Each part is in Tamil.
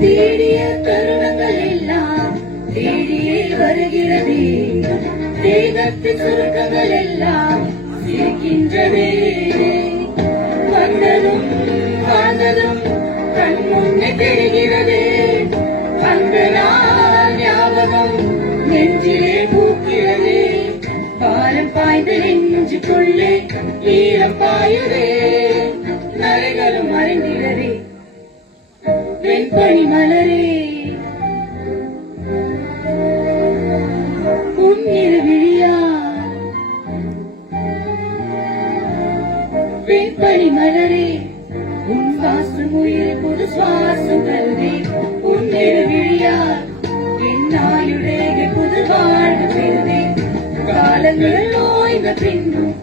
தேடிய தருணங்கள் எல்லாம் தேடியே வருகிறதே, தேகத்தின் சுருக்கங்கள் எல்லாம் சிரிக்கின்றதே. வந்ததும் வாழ்ந்ததும் கண் முன்னே தெரிகிறதே, அந்த நாள் ஞாபகம் நெஞ்சிலே பூக்கிறதே. பாலம் பாய்ந்து நெஞ்சுக்குள்ளே ஈரம் பாயுதே, நரைகளும் மறைந்திடதே வெண்பனி மலரே. உன் விழியா வெண்பனி மலரே, உன் வாசம் உயிர் புது சுவாசம் தருதே. உன் விழியா என் ஆயுடைய புது வாழ்வு பெறுதே. காலங்கள் ஓய்ந்த பின்னும்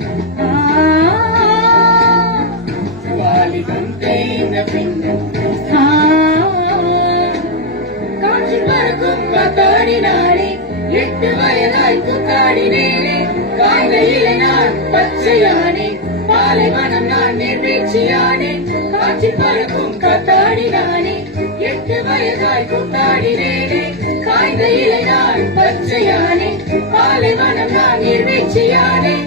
வாலிபம் தேய்ந்த பின்னும் காற்றில் மறக்கும் காத்தாடினாரே, 8 வயதாய் கூத்தாடினேனே. காய்ந்த இலை நான் பச்சையானே, பாலைவனம் நான் நீர்வீழ்ச்சியானே. காற்றில் மறக்கும் காத்தாடினானே, 8 வயதாய் கூத்தாடினேனே. காய்ந்த இலை நான் பச்சையானே, பாலைவனம் நான் நீர்வீழ்ச்சியானே.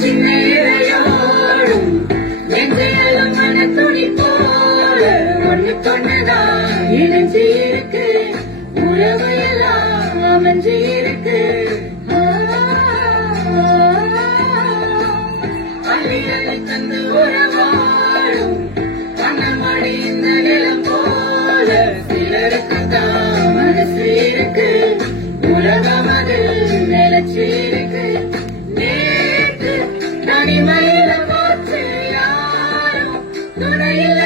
சின்ன இழையோடும் நெஞ்சையலும் மன துணி போல ஒண்ணு கொண்டுதான் இணைஞ்சி இருக்கு, உறவு எல்லாம் அமைஞ்சி இருக்கு. அள்ளி அள்ளி தந்து உறவாடும் கண்ணமடி இந்த நிலம் போல சிலருக்குத்தான் மனசு இருக்கு, உலகம் அதில் நிலச்சி இருக்கு. தனிமையில போச்சு யாரும் துணையில,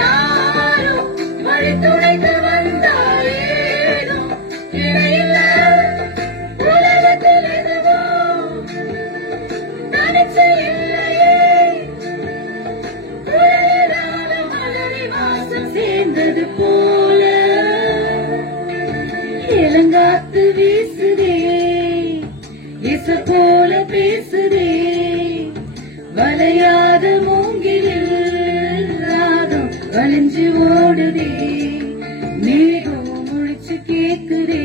யாரும் வழி துணைக்கு வந்தாரேதும் இணையில. உலகத்தில் எதுவும் தனிச்சு இல்லையே, உலகான மலரி வாசம் சேர்ந்தது போல இளங்காத்து வீசுதே, இசை போல பேசுதே. வளையாத மூங்கிலில் ராகம் வளைஞ்சு ஓடுதே, மேகம் முழிச்சு கேக்குதே.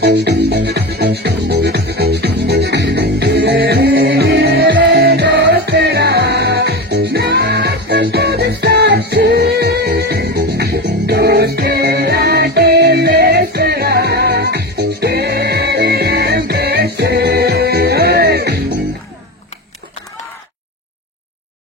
Thank you.